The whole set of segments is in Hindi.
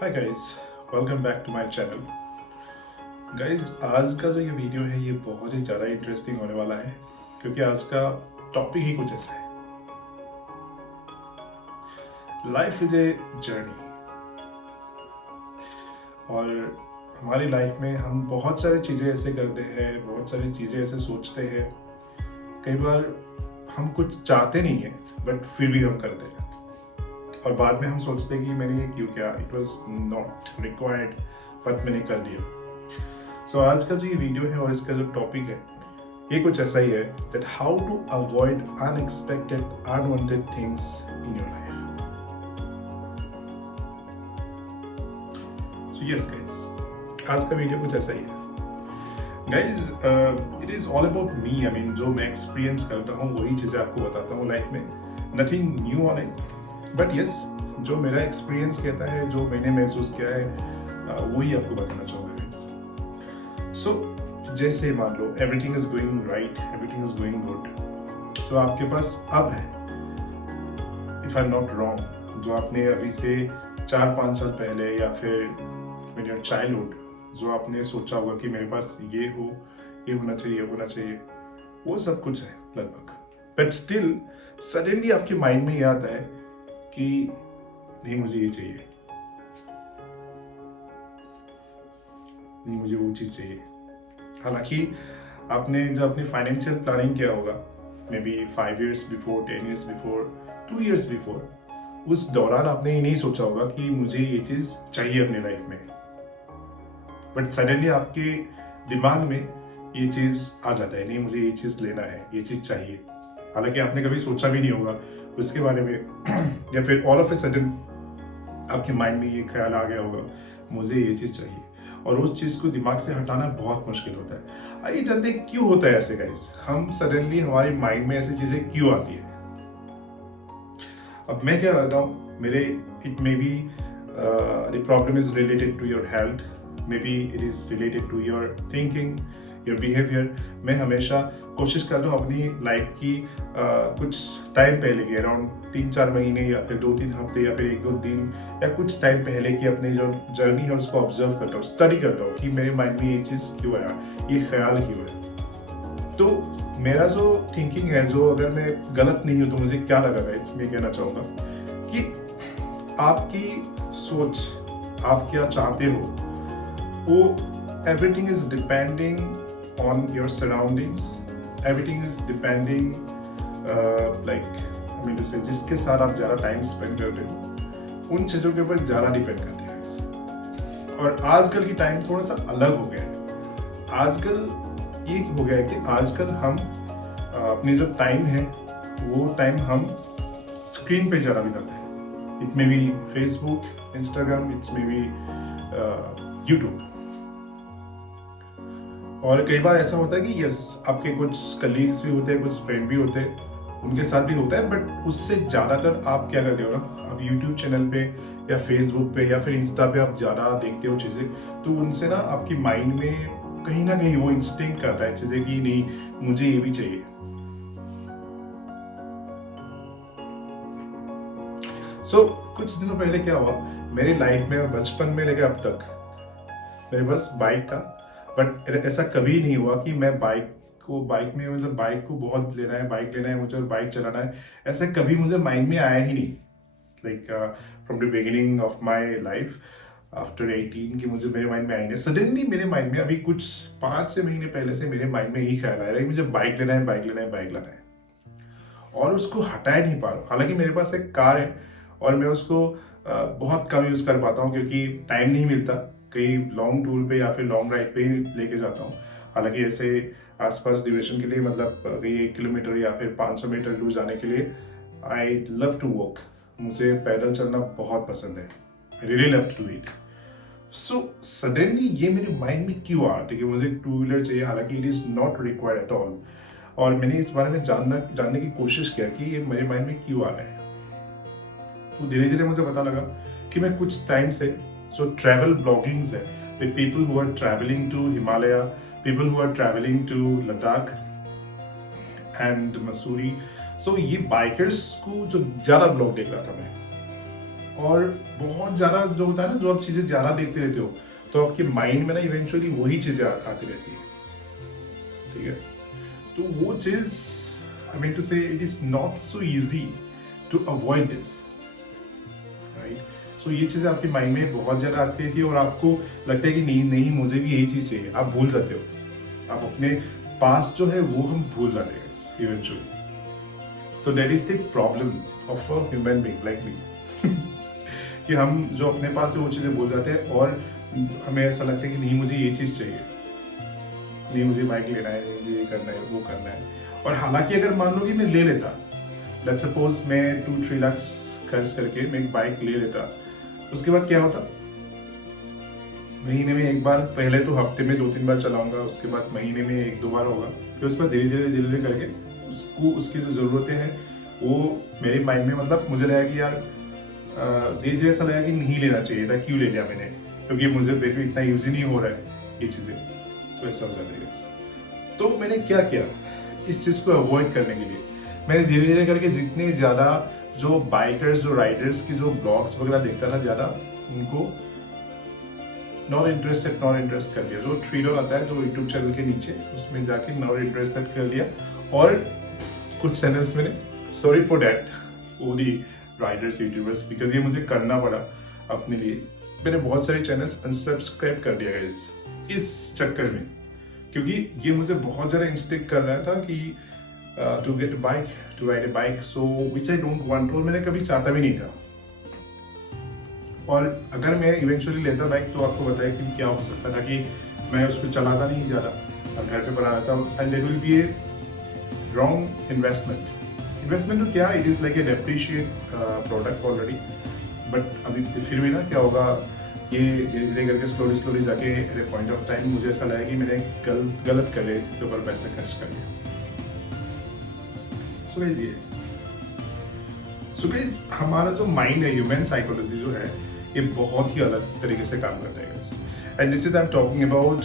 Hi guys, welcome back to my channel. Guys, आज का जो ये वीडियो है ये बहुत ही ज़्यादा इंटरेस्टिंग होने वाला है क्योंकि आज का टॉपिक ही कुछ ऐसा है। लाइफ इज ए जर्नी और हमारी लाइफ में हम बहुत सारी चीज़ें ऐसे करते हैं, बहुत सारी चीज़ें ऐसे सोचते हैं। कई बार हम कुछ चाहते नहीं हैं बट फिर भी हम करते हैं और बाद में हम सोचते हैं कि मैंने ये क्यों किया, it was not required, but मैंने कर दिया। सो आज का जो ये वीडियो है और इसका जो टॉपिक है ये कुछ ऐसा ही है, that how to avoid unexpected unwanted things in your life. So yes guys, आज का वीडियो कुछ ऐसा ही है। Guys, it is all about me. I mean, जो मैं एक्सपीरियंस करता हूँ वही चीज़ें आपको बताता हूँ लाइफ में, nothing new on it, but yes, जो मेरा एक्सपीरियंस कहता है, जो मैंने महसूस किया है, वही आपको बताना चाहूँगा गाइस। सो जैसे मान लो everything is going right, everything is going good, जो आपके पास अब है, if I am not wrong, जो आपने अभी से 4-5 साल पहले या फिर इन योर चाइल्डहुड जो आपने सोचा होगा कि मेरे पास ये हो, ये होना चाहिए, होना चाहिए, वो सब कुछ है लगभग, बट स्टिल सडनली आपके माइंड में ये आता है कि नहीं, मुझे ये चाहिए, नहीं मुझे वो चीज़ चाहिए। हालांकि आपने जब अपनी फाइनेंशियल प्लानिंग किया होगा, may be 5 years before, 10 years before, 2 years before, उस दौरान आपने ये नहीं सोचा होगा कि मुझे ये चीज़ चाहिए अपनी लाइफ में, बट सडनली आपके दिमाग में ये चीज़ आ जाता है, नहीं मुझे ये चीज़ लेना है, ये चीज़ चाहिए। हालांकि आपने कभी सोचा भी नहीं होगा उसके बारे में या फिर ऑल ऑफ ए सडन आपके माइंड में ये ख्याल आ गया होगा मुझे ये चीज़ चाहिए, और उस चीज़ को दिमाग से हटाना बहुत मुश्किल होता है। आइए जानते हैं क्यों होता है ऐसे गाइस, हम सडनली हमारे माइंड में ऐसी चीज़ें क्यों आती है। अब मैं क्या करता हूँ, मेरे it may be the problem is related to your health, may be it is related to your thinking, your behaviour. मैं हमेशा कोशिश करता हूँ अपनी लाइफ की कुछ टाइम पहले की, अराउंड 3-4 महीने या फिर 2-3 हफ्ते या फिर 1-2 दिन या कुछ टाइम पहले की अपनी जो जर्नी है उसको ऑब्जर्व करता हूँ, स्टडी करता हूँ कि मेरे माइंड में ये चीज़ क्यों आया, ये ख्याल क्यों है। तो मेरा जो थिंकिंग है, जो अगर मैं गलत नहीं हूँ तो मुझे क्या लगा था, इसमें कहना चाहूँगा कि आपकी सोच, आप क्या चाहते हो, वो everything is depending on your surroundings, everything is depending like I mean to say, जिसके साथ आप ज़्यादा टाइम स्पेंड करते हो उन चीज़ों के ऊपर ज़्यादा डिपेंड करते हैं। और आजकल की टाइम थोड़ा सा अलग हो गया है। आजकल ये हो गया है कि आजकल हम अपनी जो टाइम है वो टाइम हम स्क्रीन पे ज़्यादा बिताते हैं। It may B Facebook, Instagram, it's may be YouTube. और कई बार ऐसा होता है कि यस, आपके कुछ कलीग्स भी होते हैं, कुछ फ्रेंड भी होते हैं, उनके साथ भी होता है, बट उससे ज़्यादातर आप क्या करते हो ना, आप यूट्यूब चैनल पे या फेसबुक पे या फिर इंस्टा पे आप ज़्यादा देखते हो चीज़ें, तो उनसे ना आपकी माइंड में कहीं ना कहीं वो इंस्टिंक्ट करता है चीज़ें कि नहीं मुझे ये भी चाहिए। सो कुछ दिनों पहले क्या हुआ मेरी लाइफ में, बचपन में लेकर अब तक मेरे पास बाइक था, बट ऐसा कभी नहीं हुआ कि मैं बाइक में मतलब बाइक को बहुत लेना है, बाइक लेना है मुझे और बाइक चलाना है, ऐसा कभी मुझे माइंड में आया ही नहीं। Like from the beginning of my life after 18 कि मुझे मेरे माइंड में आएंगे, सडनली मेरे माइंड में अभी कुछ 5-6 महीने पहले से मेरे माइंड में यही ख्याल आ रहा है मुझे बाइक लेना है, बाइक लेना है, बाइक लेना है, और उसको हटा ही नहीं पा रहा। हालांकि मेरे पास एक कार है और मैं उसको बहुत कम यूज़ कर पाता हूँ क्योंकि टाइम नहीं मिलता, कहीं लॉन्ग टूर पे या फिर लॉन्ग राइड पे ही लेके जाता हूँ। हालांकि ऐसे आसपास डिविएशन के लिए, मतलब कहीं 1 किलोमीटर या फिर 500 मीटर दूर जाने के लिए, आई लव टू वॉक, मुझे पैदल चलना बहुत पसंद है, I really love to do it. So suddenly ये मेरे माइंड में क्यों आ रहा है कि मुझे 2 व्हीलर चाहिए, हालांकि it is not required at all. और मैंने इस बारे में जानने की कोशिश किया कि ये मेरे माइंड में क्यों आ रहा है। तो धीरे धीरे मुझे पता लगा कि मैं कुछ टाइम से जो ट्रैवल ब्लॉगिंग्स है, with people who are travelling to Himalaya, people who are travelling to Ladakh and Mussoorie, so ये बाइकर्स को जो ज़्यादा ब्लॉग देख रहा था मैं, और बहुत ज़्यादा जो होता है ना, जो आप चीज़ें ज़्यादा देखते रहते हो तो आपके माइंड में ना इवेंचुअली वही चीज़ें आती रहती है, ठीक है। तो वो चीज़, I mean to say, it is not so easy to avoid this, right. So ये चीज़ें आपके माइंड में बहुत ज़्यादा आती रहती है और आपको लगता है कि नहीं नहीं मुझे भी यही चीज़ चाहिए, आप भूल जाते हो, आप अपने पास जो है वो हम भूल जाते हैं eventually. So that is the problem of a human being like me कि हम जो अपने पास है वो चीज़ें भूल जाते हैं और हमें ऐसा लगता है कि नहीं मुझे ये चीज़ चाहिए, नहीं मुझे बाइक लेना है, नहीं मुझे ये करना है, वो करना है। और हालांकि अगर मान लो कि मैं ले लेता, लेट्स सपोज मैं 2-3 लाख खर्च करके मैं एक बाइक ले लेता, उसके बाद क्या होता, महीने में एक बार, पहले तो हफ्ते में 2-3 बार चलाऊंगा, उसके बाद महीने में 1-2 बार होगा, फिर उसके बाद धीरे धीरे करके उसको, उसकी जो ज़रूरतें हैं वो मेरे माइंड में, मतलब मुझे लगा कि यार धीरे धीरे ऐसा लगा कि नहीं लेना चाहिए था, क्यों ले लिया मैंने, क्योंकि मुझे बेबी इतना यूज ही नहीं हो रहा है ये चीज़ें, तो ऐसा हो जाता है। तो मैंने क्या किया इस चीज़ को अवॉइड करने के लिए, मैंने धीरे धीरे करके जितने ज़्यादा जो बाइकर्स, जो राइडर्स की जो ब्लॉग्स वगैरह देखता था ज़्यादा, उनको नॉट इंटरेस्ट कर लिया। जो $3 आता है जो यूट्यूब चैनल के नीचे, उसमें जाके नॉट इंटरेस्टेड कर लिया। और कुछ चैनल्स मैंने, sorry for that only Riders YouTubers, because ये मुझे करना पड़ा अपने लिए, मैंने बहुत सारे चैनल्स अनसब्सक्राइब कर दिया गाइस इस चक्कर में, क्योंकि ये मुझे बहुत ज़्यादा इंस्टिक कर रहा था कि to get bike, to ride a bike, so which I don't want, और मैंने कभी चाहता भी नहीं था। और अगर मैं इवेंचुअली लेता बाइक तो आपको बताया कि क्या हो सकता था कि मैं उसको चलाता नहीं ज़्यादा और घर पे बना रहता, and it will be A wrong investment तो क्या, it is like a depreciate product already, but अभी फिर भी ना क्या होगा, ये धीरे धीरे करके स्लोली जाके at a point of time मुझे ऐसा लगा कि मैंने गलत कर लिया, इसके ऊपर पैसे खर्च कर लिया। सो गाइस हमारा जो माइंड है, ह्यूमन साइकोलॉजी जो है, ये बहुत ही अलग तरीके से काम करता है। And this is I am talking about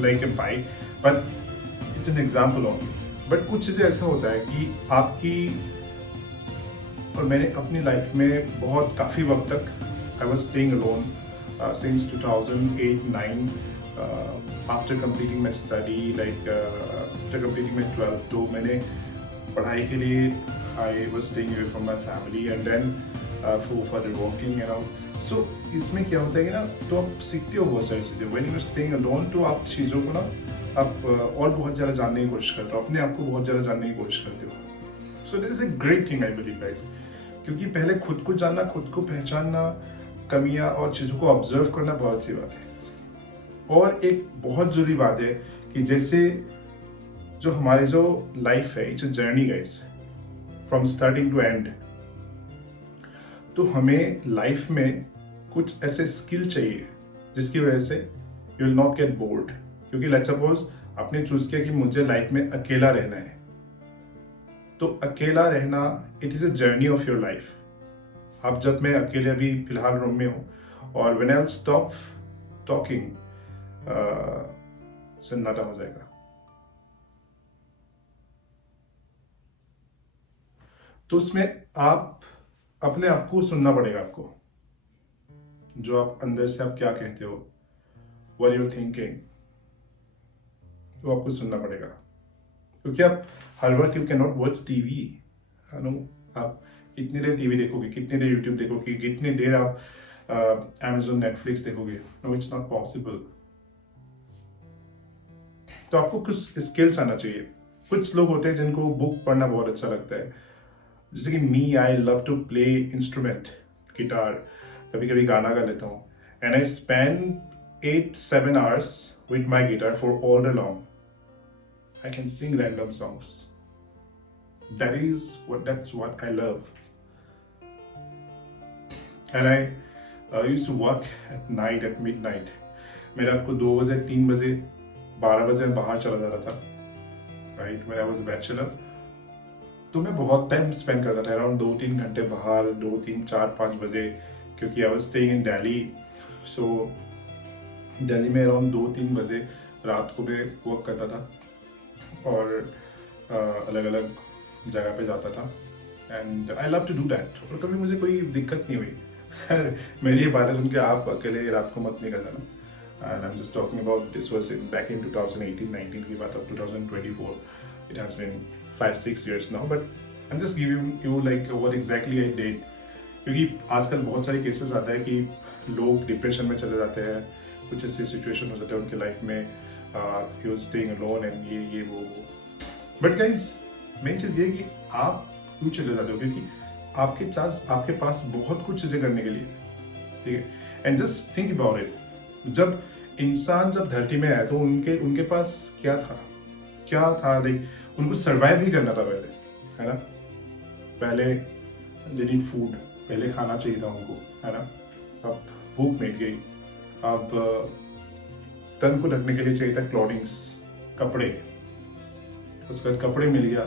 like a bike, but it's an example only. But कुछ चीज़ें ऐसा होता है कि आपकी, और मैंने अपनी लाइफ में बहुत काफ़ी वक्त तक I was staying alone since 2008-9 after completing my study, like after completing my 12th, तो मैंने पढ़ाई के लिए I was staying away from my family and then for the working and all. So इसमें क्या होता है कि ना, तो आप सीखते हो बहुत सारी चीज़ें। When you are staying alone, तो आप चीज़ों को ना आप और बहुत ज़्यादा जानने की कोशिश करते हो, अपने आप को बहुत ज़्यादा जानने की कोशिश करते हो। So that is a great thing I believe guys, क्योंकि पहले खुद को जानना, खुद को पहचानना, कमियां और चीज़ों को ऑब्जर्व करना बहुत सी बात है। और एक बहुत ज़रूरी बात है कि जैसे जो हमारी जो लाइफ है, it's a journey guys, from starting to end, तो हमें लाइफ में कुछ ऐसे स्किल चाहिए जिसकी वजह से you will not get bored. क्योंकि लेट्स सपोज आपने चूज किया कि मुझे लाइफ में अकेला रहना है, तो अकेला रहना, it is a journey of your life. आप जब, मैं अकेले अभी फिलहाल रूम में हूँ, और when I will stop talking, सन्नाटा हो जाएगा। तो उसमें आप अपने आप को सुनना पड़ेगा, आपको जो आप अंदर से आप क्या कहते हो, व्हाट यू थिंकिंग, वो आपको सुनना पड़ेगा। क्योंकि आप हर वक्त, you can not watch TV, no, आप कितनी देर टीवी देखोगे, कितनी देर यूट्यूब देखोगे, कितनी देर आप अमेजोन नेटफ्लिक्स देखोगे, नो इट्स नॉट पॉसिबल। तो आपको कुछ स्किल्स आना चाहिए। कुछ लोग होते हैं जिनको बुक पढ़ना बहुत अच्छा लगता है, जैसे कि me, I love to play instrument, guitar, कभी कभी गाना गा लेता हूँ, and I spend 8-7 hours with my guitar for all day long. I can sing random songs. That's what I love. And I used to work at night, at midnight. मैं रात को 2 बजे, 3 बजे, 12 बजे बाहर चला जा रहा था, right, when I was a bachelor. तो मैं बहुत टाइम स्पेंड करता था, अराउंड 2-3 घंटे बाहर, 2-3-4-5 बजे, क्योंकि I was staying in Delhi. So Delhi में अराउंड 2-3 बजे रात को मैं वर्क करता था और अलग अलग जगह पे जाता था, and I love to do that, और कभी मुझे कोई दिक्कत नहीं हुई। मेरी ये बातें सुन के आप अकेले रात को मत निकल जाना. And I'm just talking about this was back in 2018-19 की बात, अब 2024. It has been 5-6 years now, but I'm just giving you like what exactly I did. क्योंकि आजकल बहुत सारे केसेस आता है कि लोग डिप्रेशन में चले जाते हैं, कुछ ऐसे सिचुएशन हो जाते हैं उनके लाइफ में, he was staying alone and ये वो. But guys, मेन चीज़ ये है कि आप क्यों चले जाते हो, क्योंकि आपके पास बहुत कुछ चीज़ें करने के लिए, ठीक है. And just think about it, जब इंसान जब धरती में आया तो उनके पास क्या था लाइक उनको सर्वाइव ही करना था पहले, है ना. पहले दे नीड फूड, पहले खाना चाहिए था उनको, है ना. अब भूख मिट गई, अब तन को ढकने के लिए चाहिए था क्लॉथिंग्स, कपड़े. उसके बाद कपड़े मिल गया,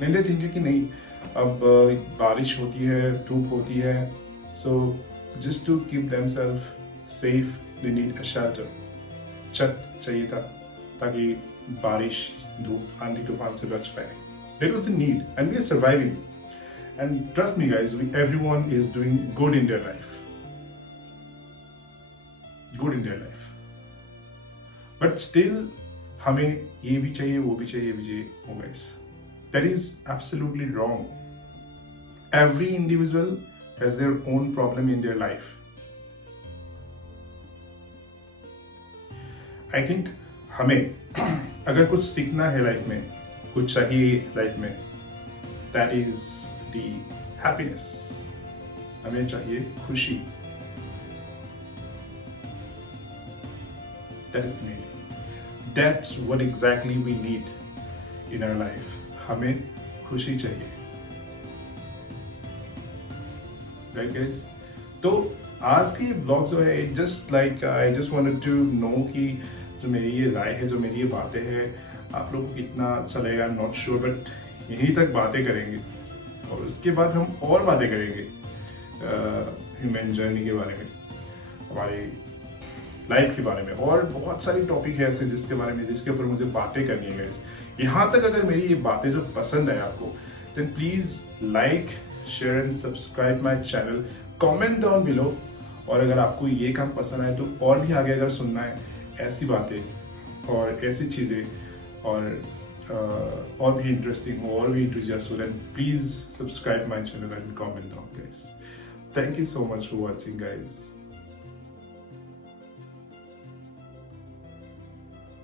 मैंने थिंक कि नहीं अब बारिश होती है, धूप होती है, so just to keep themselves safe they need a shelter. छत चाहिए था ताकि बारिश, धूप, आंधी तूफान से बच पाए. That was the need, and we are surviving. And trust me, guys, everyone is doing good in their life. Good in their life. But still, हमें ये भी चाहिए, वो भी चाहिए. Oh, guys, that is absolutely wrong. Every individual has their own problem in their life. I think हमें अगर कुछ सीखना है लाइफ में, कुछ चाहिए लाइफ में, दैट इज दी हैप्पीनेस. हमें चाहिए खुशी. That is need. That's what exactly we need in our life. हमें खुशी चाहिए, राइट गाइस. तो आज की ब्लॉग जो है, just like I just wanted to know कि जो मेरी ये राय है, जो मेरी ये बातें हैं, आप लोगों को कितना अच्छा लगेगा. आई एम नॉट श्योर, बट यहीं तक बातें करेंगे और उसके बाद हम और बातें करेंगे ह्यूमन जर्नी के बारे में, हमारी लाइफ के बारे में, और बहुत सारी टॉपिक है ऐसे जिसके ऊपर मुझे बातें करनी है गाइस. यहाँ तक अगर मेरी ये बातें जो पसंद है आपको, then please like, share and subscribe my channel. Comment down below. और अगर आपको ये काम पसंद आए तो और भी आगे अगर सुनना है ऐसी बातें और ऐसी चीज़ें और भी इंटरेस्टिंग हो, और भी इंटरेस्ट हो, then please subscribe my channel and comment down guys. Thank you so much for watching guys.